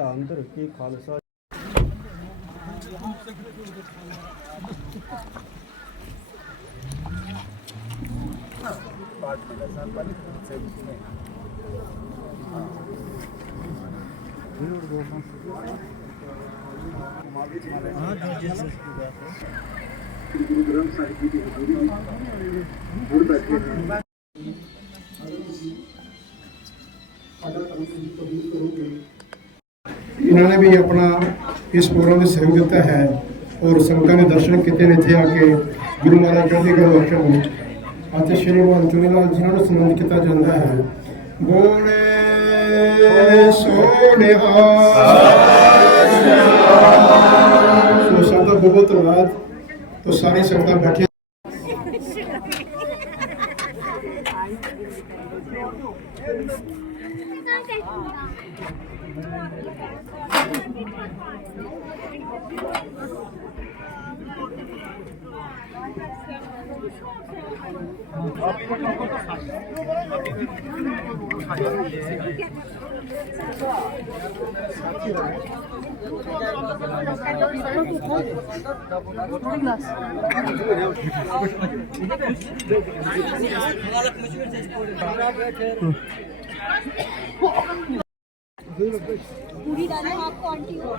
अंदर की खालसा गुरु ग्रंथ साहिब जी की हजूरी में बैठे हैं। इन्होंने भी अपना इस प्रोग्राम में सहयोग दिता है और संगतां ने दर्शन किए ने इत्थे आके गुरु महाराज चढ़दी कला बख्शण ਅਤੇ श्री भगवान झूलेलाल जिन्हों को सम्मानित किया जाता है। बोले सोनिहा तो सब का बहुत धन्यवाद। तो सारी संगतां बैठी पूरी डालो आपको आंटी को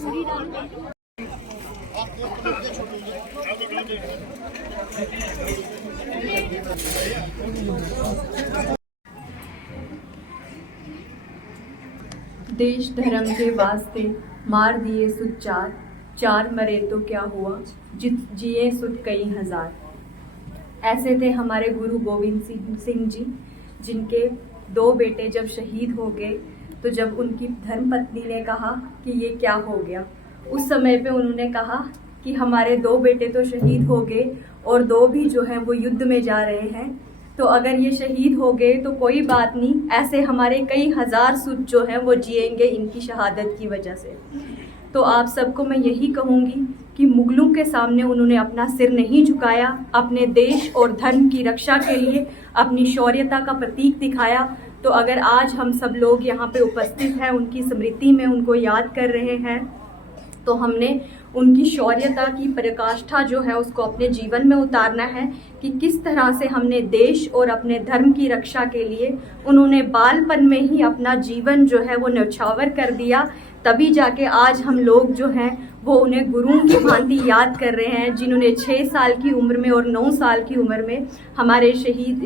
पूरी डालो। देश धर्म के वास्ते मार दिए सुत चार, चार मरे तो क्या हुआ, जिए सुत कई हजार। ऐसे थे हमारे गुरु गोविंद सिंह जी, जिनके दो बेटे जब शहीद हो गए तो जब उनकी धर्मपत्नी ने कहा कि ये क्या हो गया, उस समय पे उन्होंने कहा कि हमारे दो बेटे तो शहीद हो गए और दो भी जो हैं वो युद्ध में जा रहे हैं, तो अगर ये शहीद हो गए तो कोई बात नहीं, ऐसे हमारे कई हजार सुत जो हैं वो जिएंगे इनकी शहादत की वजह से। तो आप सबको मैं यही कहूँगी कि मुगलों के सामने उन्होंने अपना सिर नहीं झुकाया, अपने देश और धर्म की रक्षा के लिए अपनी शौर्यता का प्रतीक दिखाया। तो अगर आज हम सब लोग यहाँ पे उपस्थित हैं, उनकी स्मृति में उनको याद कर रहे हैं, तो हमने उनकी शौर्यता की पराकाष्ठा जो है उसको अपने जीवन में उतारना है कि किस तरह से हमने देश और अपने धर्म की रक्षा के लिए उन्होंने बालपन में ही अपना जीवन जो है वो न्यौछावर कर दिया। तभी जाके आज हम लोग जो हैं वो उन्हें गुरुओं की भांति याद कर रहे हैं, जिन्होंने 6 साल की उम्र में और 9 साल की उम्र में हमारे शहीद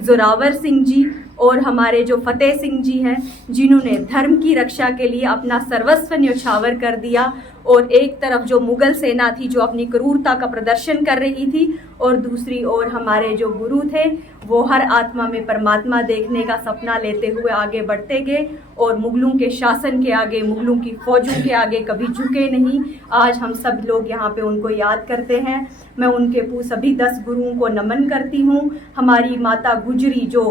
जोरावर सिंह जी और हमारे जो फतेह सिंह जी हैं, जिन्होंने धर्म की रक्षा के लिए अपना सर्वस्व न्यौछावर कर दिया। और एक तरफ जो मुगल सेना थी जो अपनी क्रूरता का प्रदर्शन कर रही थी, और दूसरी ओर हमारे जो गुरु थे वो हर आत्मा में परमात्मा देखने का सपना लेते हुए आगे बढ़ते गए और मुगलों के शासन के आगे, मुगलों की फौजों के आगे कभी झुके नहीं। आज हम सब लोग यहाँ पे उनको याद करते हैं। मैं उनके सभी 10 गुरुओं को नमन करती हूँ। हमारी माता गुजरी जो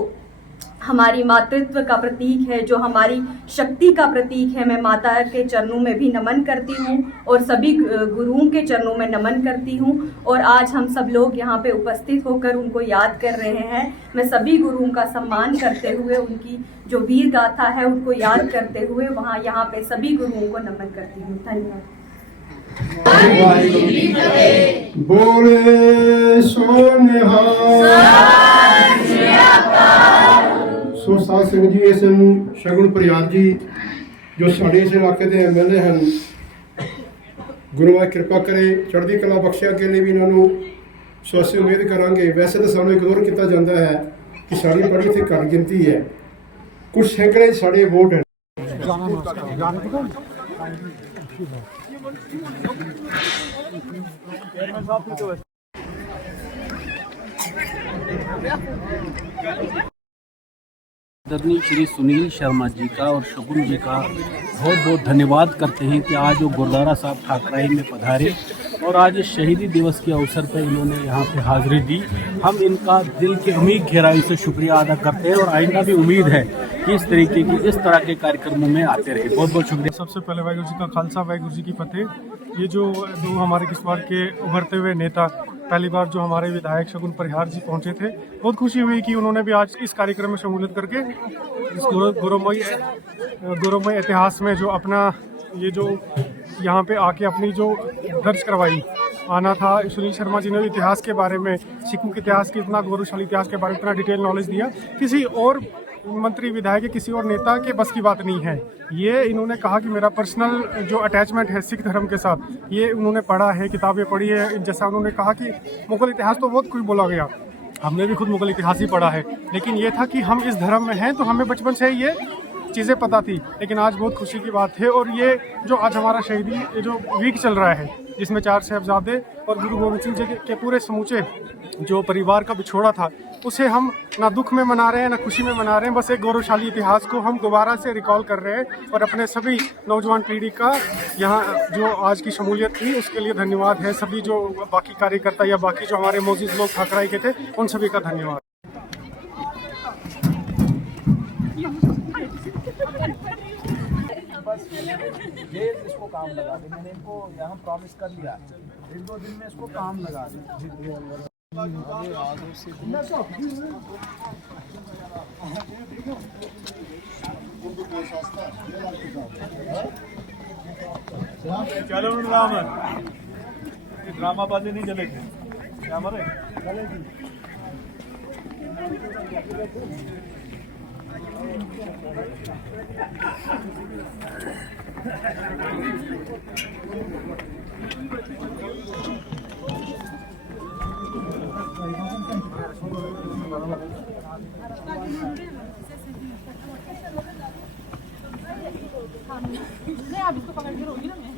हमारी मातृत्व का प्रतीक है, जो हमारी शक्ति का प्रतीक है, मैं माता के चरणों में भी नमन करती हूँ और सभी गुरुओं के चरणों में नमन करती हूँ। और आज हम सब लोग यहाँ पे उपस्थित होकर उनको याद कर रहे हैं। मैं सभी गुरुओं का सम्मान करते हुए, उनकी जो वीर गाथा है उनको याद करते हुए वहाँ यहाँ पे सभी गुरुओं को नमन करती हूँ। धन्यवाद। बोले सोनिहा सो साध संगत जी, इस शगुन प्रयाग जी जो साढ़े इस इलाके के MLA हैं, गुरु महाराज कृपा करे चढ़दी कला बख्शिया के लिए भी इन्हों सो असीं उम्मीद करांगे। वैसे तो सानूं इग्नोर किया जाता है कि साड़ी बड़ी इत्थे घट गिनती है, कुछ सैकड़े साढ़े वोट हैं। आदरणीय श्री सुनील शर्मा जी का और शगुन जी का बहुत बहुत धन्यवाद करते हैं कि आज वो गुरुद्वारा साहब ठाकराई में पधारे और आज शहीदी दिवस के अवसर पर इन्होंने यहाँ पे हाजिरी दी। हम इनका दिल की अमीर गहराई से शुक्रिया अदा करते हैं और आइंदा भी उम्मीद है कि इस तरीके की इस तरह के कार्यक्रमों में आते रहे। बहुत बहुत शुक्रिया। सबसे पहले वाहिगुरू जी का खालसा, वाहिगुरू जी की फतेह। ये जो दो हमारे किश्तवाड़ के उभरते हुए नेता पहली बार जो हमारे विधायक शगुन परिहार जी पहुंचे थे, बहुत खुशी हुई कि उन्होंने भी आज इस कार्यक्रम में शमूलियत करके इस गौरवमय इतिहास में जो अपना ये जो यहाँ पे आके अपनी जो दर्ज करवाई आना था। सुनील शर्मा जी ने इतिहास के बारे में, सिखों के इतिहास के इतना गौरवशाली इतिहास के बारे में इतना डिटेल नॉलेज दिया, किसी और मंत्री विधायक किसी और नेता के बस की बात नहीं है। ये इन्होंने कहा कि मेरा पर्सनल जो अटैचमेंट है सिख धर्म के साथ, ये उन्होंने पढ़ा है, किताबें पढ़ी है। जैसा उन्होंने कहा कि मुगल इतिहास तो बहुत कुछ बोला गया, हमने भी खुद मुगल इतिहास ही पढ़ा है, लेकिन ये था कि हम इस धर्म में हैं तो हमें बचपन से ये चीज़ें पता थी। लेकिन आज बहुत खुशी की बात है, और ये जो आज हमारा शहीदी जो वीक चल रहा है, जिसमें 4 साहिबजादे और गुरु गोविंद सिंह जी के पूरे समूचे जो परिवार का बिछोड़ा था, उसे हम ना दुख में मना रहे हैं ना खुशी में मना रहे हैं। बस एक गौरवशाली इतिहास को हम दोबारा से रिकॉल कर रहे हैं, और अपने सभी नौजवान पीढ़ी का यहाँ जो आज की शमूलियत थी उसके लिए धन्यवाद है। सभी जो बाकी कार्यकर्ता या बाकी जो हमारे मौजूद लोग ठाकराई के थे, उन सभी का धन्यवाद। ये इसको काम लगा दे, मैंने इनको यहाँ प्रॉमिस कर लिया, 1-2 दिन में इसको काम लगा दे। चलो ड्रामाबाजी नहीं चलेगी, क्या मरे नहीं, आप इसको पकड़ के रोगी ना मैं